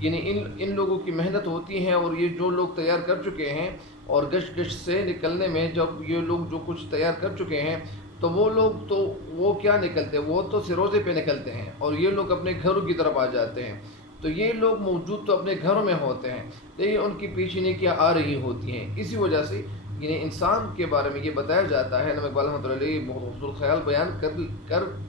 یعنی ان لوگوں کی محنت ہوتی ہے، اور یہ جو لوگ تیار کر چکے ہیں، اور گش سے نکلنے میں جب یہ لوگ جو کچھ تیار کر چکے ہیں تو وہ لوگ تو وہ کیا نکلتے ہیں، وہ تو سروزے پہ نکلتے ہیں، اور یہ لوگ اپنے گھروں کی طرف آ جاتے ہیں۔ تو یہ لوگ موجود تو اپنے گھروں میں ہوتے ہیں، لیکن ان کی پیچھے کیا آ رہی ہوتی ہیں۔ اسی وجہ سے یعنی انسان کے بارے میں یہ بتایا جاتا ہے، علامہ اقبال رحمۃ اللہ علیہ بہت خوبصورت خیال بیان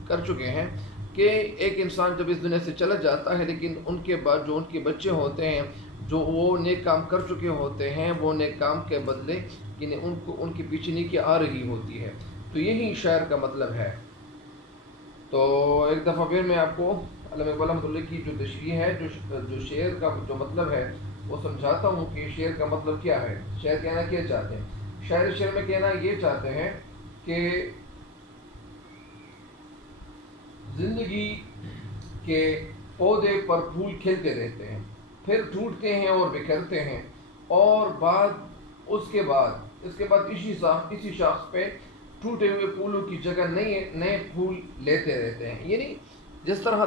کر چکے ہیں کہ ایک انسان جب اس دنیا سے چلا جاتا ہے، لیکن ان کے بعد جو ان کے بچے ہوتے ہیں، جو وہ نیک کام کر چکے ہوتے ہیں، وہ نیک کام کے بدلے یعنی ان کی پیچھے نیکی آ رہی ہوتی ہے۔ تو یہی شعر کا مطلب ہے۔ تو ایک دفعہ پھر میں آپ کو علامہ اقبال رحمۃ اللہ کی جو تشریح ہے، جو شعر کا جو مطلب ہے وہ سمجھاتا ہوں کہ شعر کا مطلب کیا ہے، شعر کہنا کیا چاہتے ہیں۔ شعر میں کہنا یہ چاہتے ہیں کہ زندگی کے پودے پر پھول کھلتے رہتے ہیں، پھر ٹوٹتے ہیں اور بکھرتے ہیں، اور اس کے بعد اسی شاخ پہ ٹوٹے ہوئے پھولوں کی جگہ نئے پھول لیتے رہتے ہیں۔ یعنی جس طرح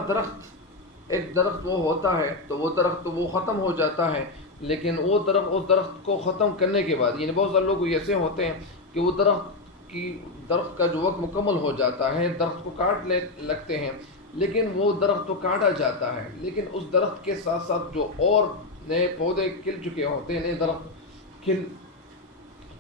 ایک درخت وہ ہوتا ہے تو وہ درخت وہ ختم ہو جاتا ہے، لیکن اس درخت کو ختم کرنے کے بعد یعنی بہت سارے لوگ ایسے ہوتے ہیں کہ وہ درخت کا جو وقت مکمل ہو جاتا ہے، درخت کو کاٹ لگتے ہیں، لیکن وہ درخت تو کاٹا جاتا ہے، لیکن اس درخت کے ساتھ ساتھ جو اور نئے پودے کھل چکے ہوتے ہیں، نئے درخت کھل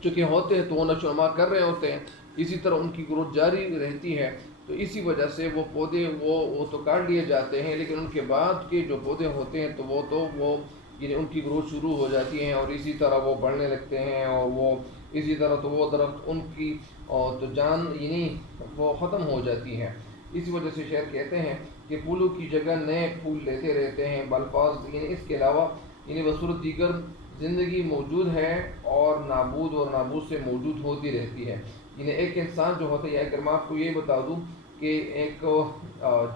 چکے ہوتے ہیں تو وہ نشو و نما کر رہے ہوتے ہیں، اسی طرح ان کی گروتھ جاری رہتی ہے۔ تو اسی وجہ سے وہ پودے وہ تو کاٹ لیے جاتے ہیں، لیکن ان کے بعد کے جو پودے ہوتے ہیں تو وہ یعنی ان کی گروتھ شروع ہو جاتی ہیں، اور اسی طرح وہ بڑھنے لگتے ہیں، اور وہ اسی طرح تو وہ درخت ان کی تو جان یعنی وہ ختم ہو جاتی ہے۔ اسی وجہ سے شاعر کہتے ہیں کہ پھولوں کی جگہ نئے پھول لیتے رہتے ہیں، بالفاظ یعنی اس کے علاوہ یعنی بصورت دیگر زندگی موجود ہے اور نابود سے موجود ہوتی رہتی ہے۔ یعنی ایک انسان جو ہوتا ہے، یا اگر میں آپ کو یہ بتا دوں کہ ایک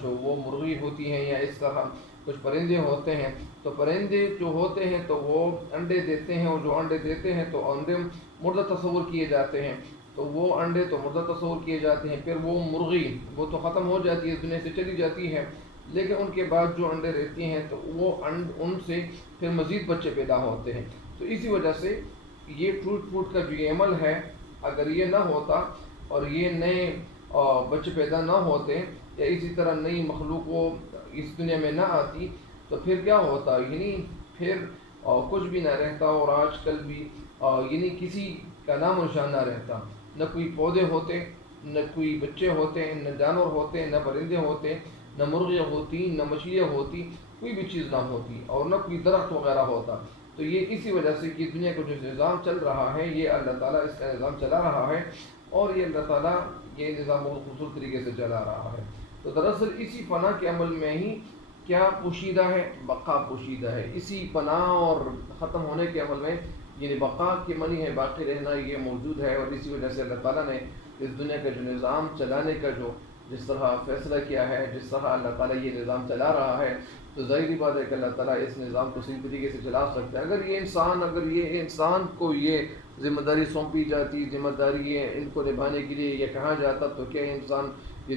جو وہ مرغی ہوتی ہیں یا اس طرح کچھ پرندے ہوتے ہیں، تو پرندے جو ہوتے ہیں تو وہ انڈے دیتے ہیں، اور جو انڈے دیتے ہیں تو انڈے مردہ تصور کیے جاتے ہیں، تو وہ انڈے تو مردہ تصور کیے جاتے ہیں، پھر وہ مرغی وہ تو ختم ہو جاتی ہے، اس دنیا سے چلی جاتی ہے، لیکن ان کے بعد جو انڈے رہتی ہیں تو وہ ان سے پھر مزید بچے پیدا ہوتے ہیں۔ تو اسی وجہ سے یہ ٹوٹ پھوٹ کا جو یہ عمل ہے، اگر یہ نہ ہوتا اور یہ نئے بچے پیدا نہ ہوتے، یا اسی طرح نئی مخلوق وہ اس دنیا میں نہ آتی، تو پھر کیا ہوتا، یعنی پھر کچھ بھی نہ رہتا، اور آج کل بھی یعنی کسی کا نام و نشان نہ رہتا، نہ کوئی پودے ہوتے، نہ کوئی بچے ہوتے، نہ جانور ہوتے، نہ پرندے ہوتے، نہ مرغیاں ہوتی، نہ مچھلیاں ہوتی، کوئی بھی چیز نہ ہوتی، اور نہ کوئی درخت وغیرہ ہوتا۔ تو یہ اسی وجہ سے کہ دنیا کا جو نظام چل رہا ہے، یہ اللہ تعالیٰ اس کا نظام چلا رہا ہے، اور یہ اللہ تعالیٰ یہ نظام بہت خوبصورت طریقے سے چلا رہا ہے۔ تو دراصل اسی فنا کے عمل میں ہی کیا پوشیدہ ہے، بقا پوشیدہ ہے۔ اسی فنا اور ختم ہونے کے عمل میں یعنی بقا کے معنی ہے باقی رہنا، یہ موجود ہے، اور اسی وجہ سے اللہ تعالیٰ نے اس دنیا کا جو نظام چلانے کا جو جس طرح فیصلہ کیا ہے، جس طرح اللہ تعالیٰ یہ نظام چلا رہا ہے، تو ظاہری بات ہے کہ اللہ تعالیٰ اس نظام کو صحیح طریقے سے چلا سکتا ہے۔ اگر یہ انسان کو یہ ذمہ داری سونپی جاتی، ذمہ داری یہ ان کو نبھانے کے لیے یہ کہا جاتا، تو کیا یہ انسان یہ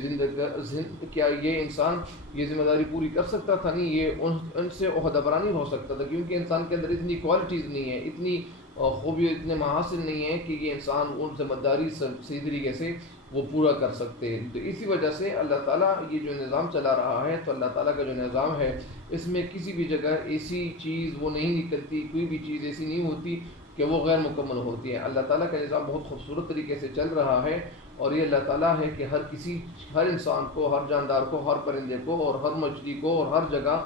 ذمہ داری پوری کر سکتا تھا؟ نہیں، یہ ان سے عہدہ برا نہیں ہو سکتا تھا، کیونکہ انسان کے اندر اتنی کوالٹیز نہیں ہے، اتنی خوبی، اتنے محاسن نہیں ہیں کہ یہ انسان ان ذمہ داری صحیح طریقے سے وہ پورا کر سکتے ہیں۔ تو اسی وجہ سے اللہ تعالیٰ یہ جو نظام چلا رہا ہے، تو اللہ تعالیٰ کا جو نظام ہے اس میں کسی بھی جگہ ایسی چیز وہ نہیں نکلتی، کوئی بھی چیز ایسی نہیں ہوتی کہ وہ غیر مکمل ہوتی ہے۔ اللہ تعالیٰ کا نظام بہت خوبصورت طریقے سے چل رہا ہے، اور یہ اللہ تعالیٰ ہے کہ ہر انسان کو، ہر جاندار کو، ہر پرندے کو، اور ہر مچھلی کو، اور ہر جگہ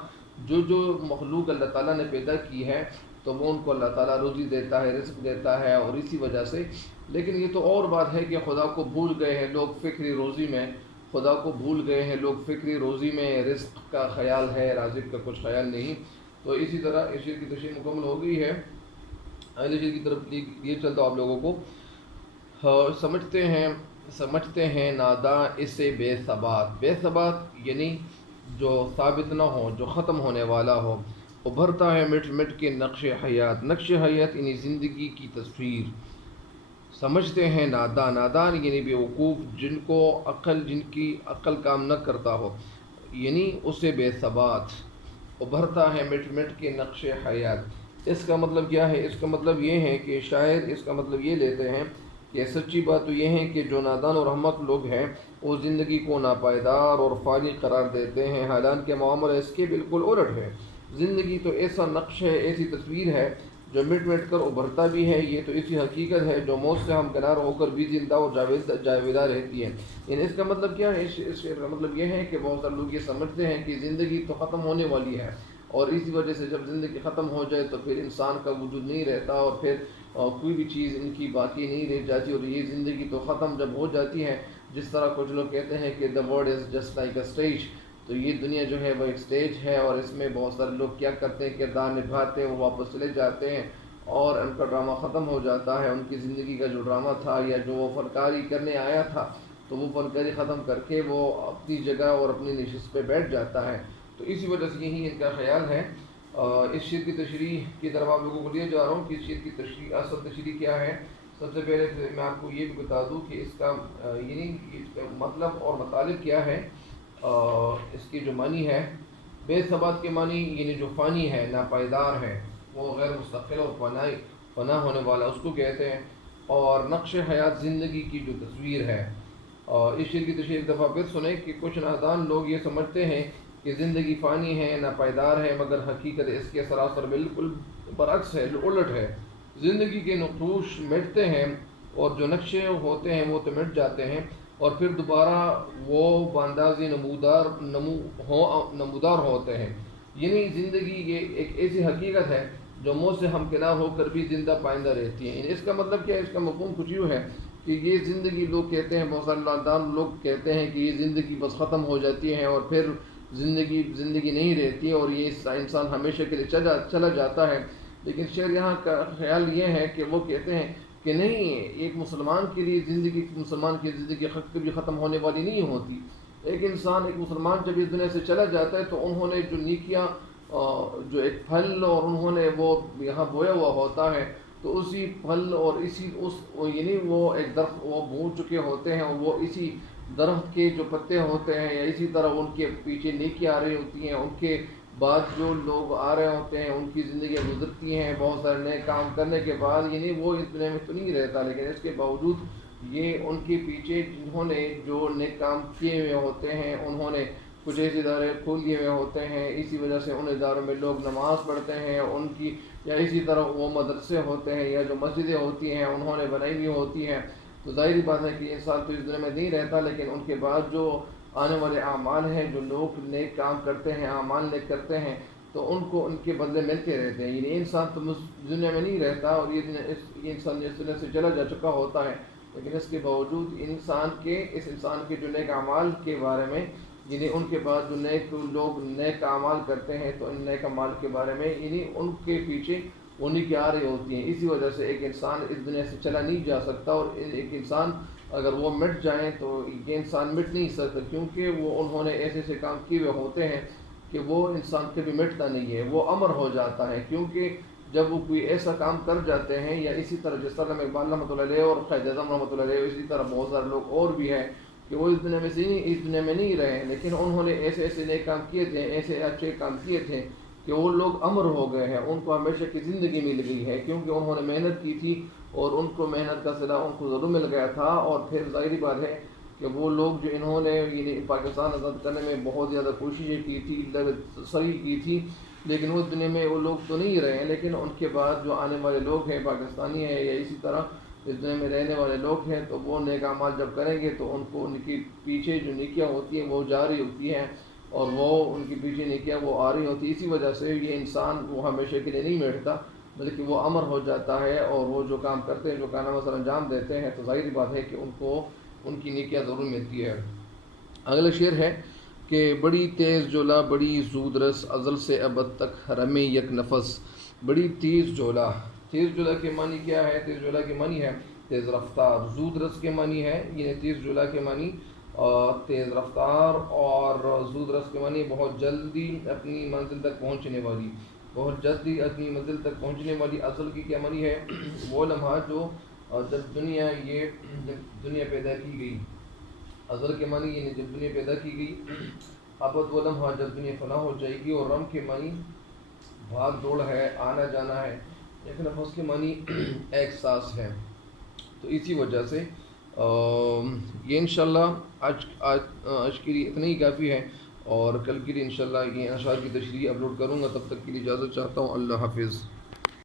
جو مخلوق اللہ تعالیٰ نے پیدا کی ہے، تو وہ ان کو اللہ تعالیٰ روزی دیتا ہے، رزق دیتا ہے، اور اسی وجہ سے لیکن یہ تو اور بات ہے کہ خدا کو بھول گئے ہیں لوگ فکری روزی میں، خدا کو بھول گئے ہیں لوگ فکری روزی میں، رزق کا خیال ہے، رازق کا کچھ خیال نہیں۔ تو اسی طرح اس شعر کی تشریح مکمل ہو گئی ہے۔ اگلے شعر کی طرف یہ چلتا ہوں آپ لوگوں کو۔ سمجھتے ہیں ناداں اسے بے ثبات یعنی جو ثابت نہ ہو، جو ختم ہونے والا ہو، ابھرتا ہے مٹ کے نقش حیات یعنی زندگی کی تصویر۔ سمجھتے ہیں نادان یعنی بیوقوف، جن کی عقل کام نہ کرتا ہو، یعنی اسے بے ثبات ابھرتا ہے مٹ مٹ کے نقش حیات۔ اس کا مطلب کیا ہے؟ اس کا مطلب یہ ہے کہ شاعر اس کا مطلب یہ لیتے ہیں کہ سچی بات تو یہ ہے کہ جو نادان اور احمق لوگ ہیں وہ زندگی کو ناپائیدار اور فانی قرار دیتے ہیں، حالانکہ معاملہ اس کے بالکل الٹ ہے۔ زندگی تو ایسا نقش ہے، ایسی تصویر ہے جو مٹ مٹ کر ابھرتا بھی ہے، یہ تو اسی حقیقت ہے جو موت سے ہمکنار ہو کر بھی زندہ اور جاویدہ رہتی ہے۔ یعنی اس کا مطلب کیا ہے؟ اس شعر کا مطلب یہ ہے کہ بہت سارے لوگ یہ سمجھتے ہیں کہ زندگی تو ختم ہونے والی ہے، اور اسی وجہ سے جب زندگی ختم ہو جائے تو پھر انسان کا وجود نہیں رہتا، اور پھر کوئی بھی چیز ان کی باقی نہیں رہ جاتی، اور یہ زندگی تو ختم جب ہو جاتی ہے، جس طرح کچھ لوگ کہتے ہیں کہ the world is just like a stage، تو یہ دنیا جو ہے وہ ایک سٹیج ہے، اور اس میں بہت سارے لوگ کیا کرتے ہیں، کردار نبھاتے ہیں، وہ واپس چلے جاتے ہیں اور ان کا ڈرامہ ختم ہو جاتا ہے۔ ان کی زندگی کا جو ڈرامہ تھا یا جو وہ فنکاری کرنے آیا تھا تو وہ فنکاری ختم کر کے وہ اپنی جگہ اور اپنی نشست پہ بیٹھ جاتا ہے۔ تو اسی وجہ سے یہی ان کا خیال ہے۔ اس شعر کی تشریح کی طرف آپ لوگوں کو لے جا رہا ہوں کہ اس شعر کی تشریح، اصل تشریح کیا ہے۔ سب سے پہلے میں آپ کو یہ بھی بتا دوں کہ اس کا مطلب اور مطالب کیا ہے۔ اس کی جو معنی ہے، بے ثبات کے معنی یعنی جو فانی ہے، ناپائیدار ہے، وہ غیر مستقل اور فنا ہونے والا اس کو کہتے ہیں، اور نقش حیات زندگی کی جو تصویر ہے۔ اور اس شعر کی تشریح ایک دفعہ پھر سنیں کہ کچھ نادان لوگ یہ سمجھتے ہیں کہ زندگی فانی ہے، ناپائیدار ہے، مگر حقیقت اس کے سراسر بالکل برعکس ہے، الٹ ہے۔ زندگی کے نقوش مٹتے ہیں اور جو نقشے ہوتے ہیں وہ تو مٹ جاتے ہیں، اور پھر دوبارہ وہ باندازی نمودار ہوتے ہیں۔ یعنی زندگی یہ ایک ایسی حقیقت ہے جو موت سے ہمکنار ہو کر بھی زندہ پائندہ رہتی ہے۔ اس کا مطلب کیا ہے؟ اس کا مفہوم کچھ یوں ہے کہ یہ زندگی، لوگ کہتے ہیں، بہت سارے نادان لوگ کہتے ہیں کہ یہ زندگی بس ختم ہو جاتی ہے اور پھر زندگی نہیں رہتی اور یہ انسان ہمیشہ کے لیے چلا جاتا ہے۔ لیکن شعر یہاں کا خیال یہ ہے کہ وہ کہتے ہیں کہ نہیں، ایک مسلمان کے لیے مسلمان کی زندگی کبھی ختم ہونے والی نہیں ہوتی۔ ایک مسلمان جب اس دنیا سے چلا جاتا ہے تو انہوں نے جو نیکیاں، جو ایک پھل اور انہوں نے وہ یہاں بویا ہوا ہوتا ہے، تو اسی پھل اور یعنی وہ ایک درخت وہ بو چکے ہوتے ہیں، اور وہ اسی درخت کے جو پتے ہوتے ہیں، یا اسی طرح ان کے پیچھے نیکیاں آ رہی ہوتی ہیں، ان کے بعد جو لوگ آ رہے ہوتے ہیں ان کی زندگیاں گزرتی ہیں بہت سارے نئے کام کرنے کے بعد۔ یعنی وہ اس دنیا میں تو نہیں رہتا، لیکن اس کے باوجود یہ ان کے پیچھے جنہوں نے جو نئے کام کیے ہوئے ہوتے ہیں، انہوں نے کچھ ایسے ادارے کھول دیے ہوئے ہوتے ہیں، اسی وجہ سے ان اداروں میں لوگ نماز پڑھتے ہیں ان کی، یا اسی طرح وہ مدرسے ہوتے ہیں یا جو مسجدیں ہوتی ہیں انہوں نے بنائی ہوئی ہوتی ہیں۔ تو ظاہری بات ہے کہ انسان تو اس دنیا میں نہیں رہتا، لیکن ان کے بعد جو آنے والے اعمال ہیں، جو لوگ نیک کام کرتے ہیں، اعمال نیک کرتے ہیں، تو ان کو ان کے بدلے ملتے رہتے ہیں۔ یعنی انسان تو دنیا میں نہیں رہتا، اور یہ انسان اس دنیا سے چلا جا چکا ہوتا ہے، لیکن اس کے باوجود اس انسان کے جو نیک اعمال کے بارے میں، یعنی ان کے بعد جو لوگ نیک اعمال کرتے ہیں، تو ان نیک اعمال کے بارے میں یعنی ان کے پیچھے انہیں کی آ رہی ہوتی ہیں۔ اسی وجہ سے ایک انسان اس دنیا سے چلا نہیں جا سکتا، اور ایک انسان اگر وہ مٹ جائیں تو یہ انسان مٹ نہیں سکتا، کیونکہ وہ انہوں نے ایسے کام کیے ہوئے ہوتے ہیں کہ وہ انسان کبھی مٹتا نہیں ہے، وہ امر ہو جاتا ہے۔ کیونکہ جب وہ کوئی ایسا کام کر جاتے ہیں، یا اسی طرح جس طرح اقبال رحمۃ اللہ علیہ اور قائد اعظم رحمۃ اللہ علیہ، اسی طرح بہت سارے لوگ اور بھی ہیں کہ وہ اس دنیا میں نہیں رہے، لیکن انہوں نے ایسے نئے کام کیے تھے، ایسے اچھے کام کیے تھے کہ وہ لوگ امر ہو گئے ہیں، ان کو ہمیشہ کی زندگی مل گئی ہے، کیونکہ انہوں نے محنت کی تھی اور ان کو محنت کا صلہ ان کو ضرور مل گیا تھا۔ اور پھر ظاہری بات ہے کہ وہ لوگ جو انہوں نے یعنی پاکستان آزاد کرنے میں بہت زیادہ کوششیں کی تھی، سری کی تھی، لیکن اس دنیا میں وہ لوگ تو نہیں رہے ہیں، لیکن ان کے بعد جو آنے والے لوگ ہیں، پاکستانی ہیں یا اسی طرح اس دنیا میں رہنے والے لوگ ہیں، تو وہ نیک اعمال جب کریں گے تو ان کو ان کے پیچھے جو نیکیاں ہوتی ہیں وہ جاری ہوتی ہیں، اور وہ ان کے پیچھے نیکیاں وہ آ رہی ہوتی ہیں۔ اسی وجہ سے یہ انسان وہ ہمیشہ کے لیے نہیں بیٹھتا، بلکہ وہ امر ہو جاتا ہے، اور وہ جو کام کرتے ہیں، جو کارنامہ سر انجام دیتے ہیں، تو ظاہری بات ہے کہ ان کو ان کی نیکیاں ضرور ملتی ہے۔ اگلا شعر ہے کہ بڑی تیز جولا بڑی زود رس، ازل سے ابد تک حرم یک نفس۔ بڑی تیز جولا کے معنی کیا ہے؟ تیز جولا کے معنی ہے تیز رفتار۔ زود رس کے معنی ہے، یعنی تیز جولا کے معنی تیز رفتار، اور زود رس کے معنی بہت جلدی اپنی منزل تک پہنچنے والی، بہت جلدی اپنی منزل تک پہنچنے والی۔ اصل کی کیا معنی ہے؟ وہ لمحہ جو جب دنیا پیدا کی گئی، ازل کے معنی یعنی جب دنیا پیدا کی گئی، ابد و لمحہ جب دنیا فنا ہو جائے گی. اور رم کے معنی بھاگ دوڑ ہے، آنا جانا ہے، ایک نفس کے معنی ایک سانس ہے. تو اسی وجہ سے یہ انشاءاللہ آج کے لیے اتنا ہی کافی ہے، اور کل کے لیے انشاءاللہ یہ اشعار کی تشریح اپلوڈ کروں گا. تب تک کے لیے اجازت چاہتا ہوں. اللہ حافظ.